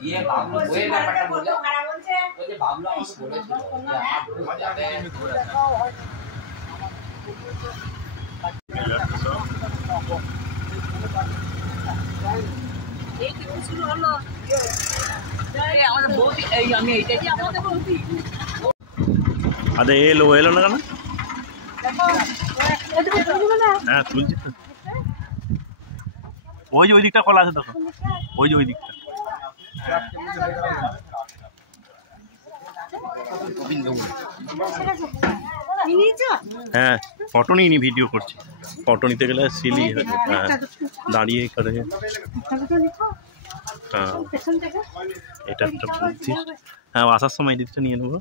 ये बाबलू वही ব্যাপারটা বলে ওই যে বাবলু আমাকে বলেছিল যে আমার যাবে এই কি শুরু হলো এই আমাদের বউটি এই আমি এইটাই আমাদের বউটি আরে এলো না কেন হ্যাঁ তুলছি তো ওই যে ওই দিকটা খোলা আছে দেখো ওই যে ওই দিকটা হ্যাঁ ফটো নিইনি ভিডিও করছি ফটো নিতে গেলে সিলি দাঁড়িয়ে করে হ্যাঁ এটা একটা বুদ্ধিস্ট হ্যাঁ আসার সময় এই দিকটা নিয়ে নেবো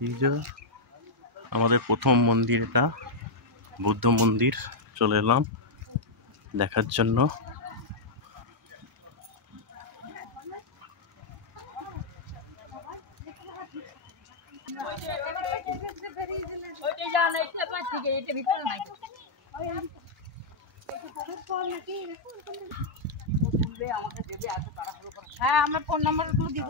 এই যে আমাদের প্রথম মন্দির এটা বুদ্ধ মন্দির চলে এলাম দেখার জন্য হ্যাঁ আমার ফোন নাম্বারগুলো দিব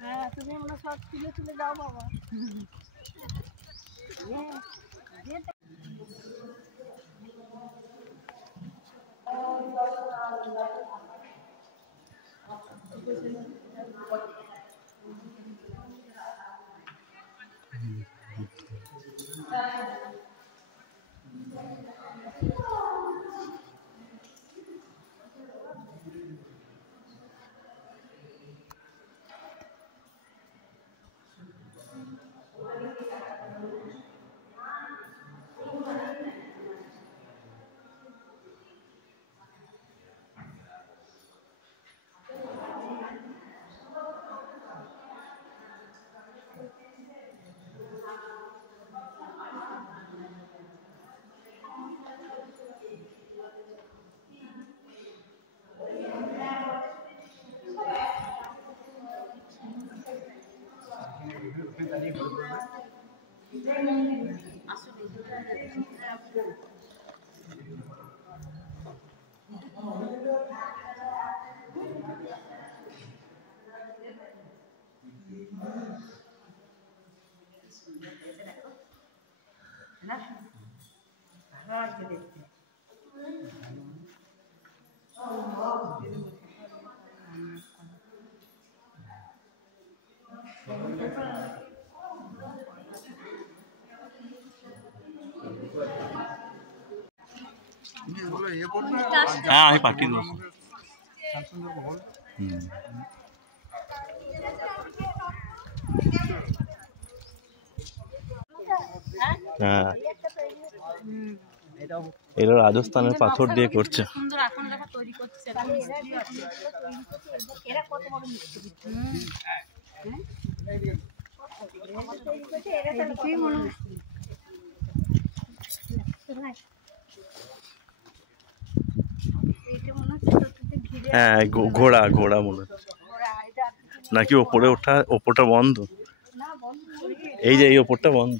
হ্যাঁ তুমি আমরা সব তুলে দাও বাবা हाँ আমি পাঠিয়ে দেবো হ্যাঁ এটা রাজস্থানের পাথর দিয়ে করছে সুন্দর এখন লেখা তৈরি করছে এরা কত বড় হ্যাঁ ঘোড়া ঘোড়া মনে হচ্ছে নাকি ওপরে ওঠা ওপরটা বন্ধ এই যে এই ওপরটা বন্ধ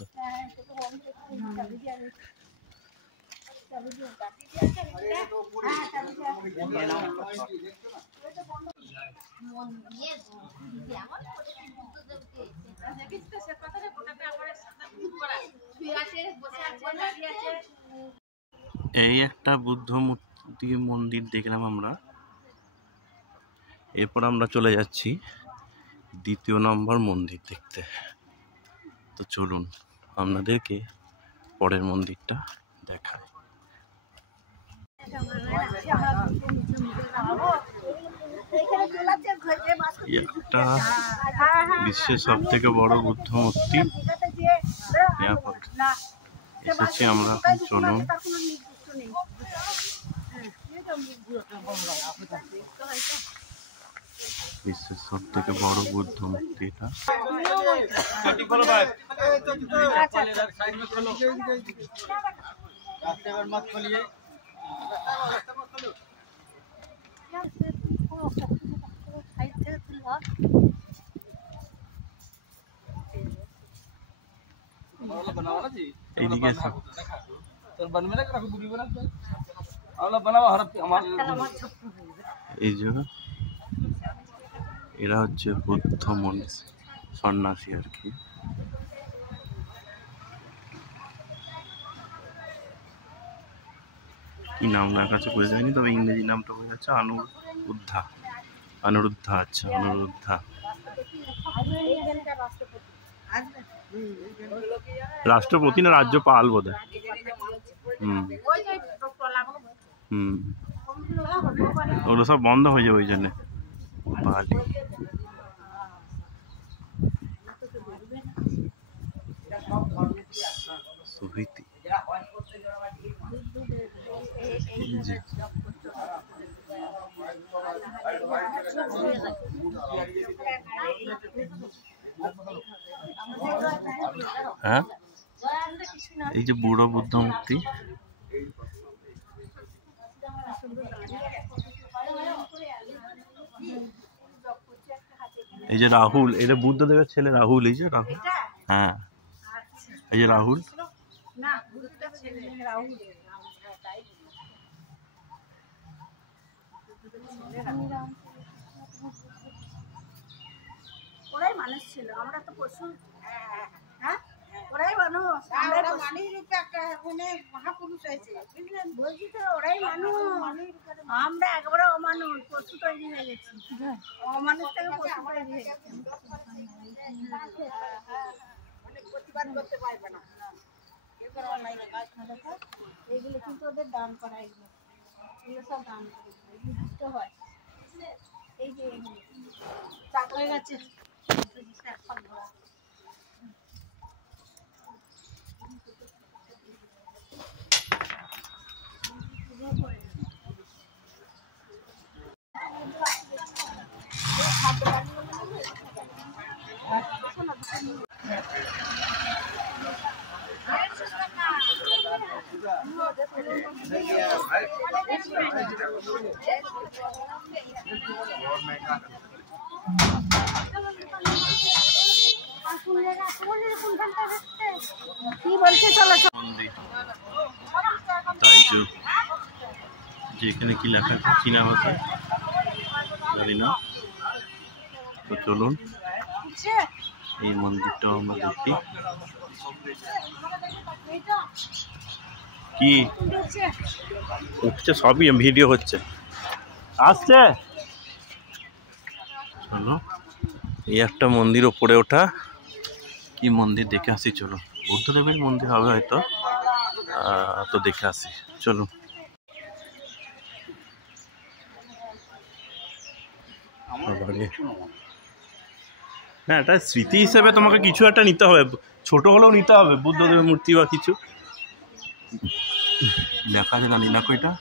এই একটা বুদ্ধ মূর্তি মন্দির দেখলাম আমরা। এরপর আমরা চলে যাচ্ছি 2 নম্বর মন্দির দেখতে। তো চলুন আপনাদেরকে পরের মন্দিরটা দেখায়। একটা বিশ্বের সব থেকে বড় বুদ্ধ মূর্তি এসেছি আমরা। চলুন বিশ্বের সব থেকে বড় বুদ্ধ মূর্তি এটা। এইদিকে এই যে এরা হচ্ছে বুদ্ধ মনীষী সন্ন্যাসী আর কি। কি নাম লেখা আছে বোঝা যায়নি, তবে ইংরেজি নামটা বোঝা যাচ্ছে অনুরুদ্ধা। অনুরুদ্ধা, আচ্ছা অনুরুদ্ধা। রাষ্ট্রপতি না রাজ্যপাল বোধ হয়। ওগুলো সব বন্ধ হয়ে যাবে ওই জন্য। বালি সুহিতি হ্যাঁ, এই যে বুড়ো বুদ্ধ মূর্তি। এই যে রাহুল, এটা বুদ্ধদেবের ছেলে রাহুল। এই যে রাহুল, হ্যাঁ এই যে রাহুল। ওরাই মানুষ ছিল, আমরা তো পশু। হ্যাঁ ওরাই মানুষ, আমরা মানুষ রূপে একটা মহাপুরুষ হয়েছে, বুঝলেন? বলছি তো ওরাই মানুষ, আমরা একেবারে অমানুষ, পশু তৈরি হয়ে গেছি। অমানুষ থেকে পশু তৈরি হয়ে গেছে। প্রতিবাদ করতে পারবে না, এইগুলো কিন্তু ওদের দান করা, এগুলো সব দান করে হয়। এই যে চাক হয়ে গেছে। কি বলছে চলো যেখানে কি লেখা আছে চীনা ভাষা জানি না। তো চলুন এই মন্দিরটাও আমরা দেখি। কি উঠছে? সবই ভিডিও হচ্ছে, আসছে। চলো এই একটা মন্দির ওপরে ওঠা। কি মন্দির দেখে আসি চলো। বুদ্ধদেবের মন্দির হবে হয়তো, তো দেখে আসি চলো। না এটা স্মৃতি হিসেবে তোমাকে কিছু একটা নিতে হবে, ছোট হলেও নিতে হবে। বুদ্ধদেবের মূর্তি বা কিছু লেখা আছে জানি না কইটা।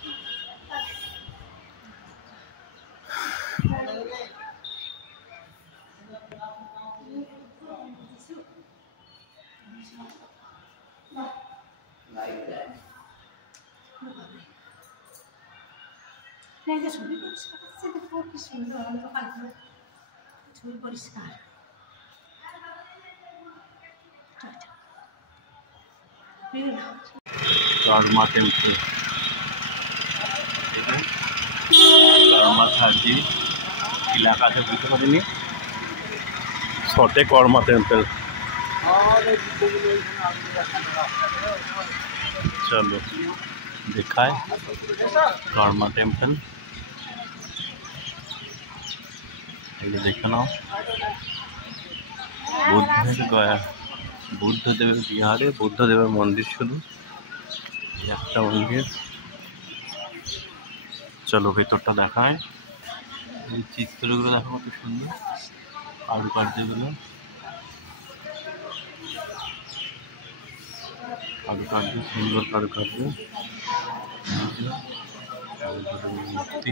পরিষ্কার কর্মা টেম্পল, কর্মা থার্জি এলাকা আছে বুঝতে পারিনি। শর্টে কর্মা টেম্পল। চলো दिखाए कर्मा टेम्पल ये देखे नाओ बुद्धेर गया बुद्धदेव बिहारे बुद्धदेव मंदिर शुरू एक मंदिर चलो भेतरटा देखाय चित्रगुलो देखो कत सुंदर कारुकार्यगुलो सुंदर कारुकार्य मूर्ति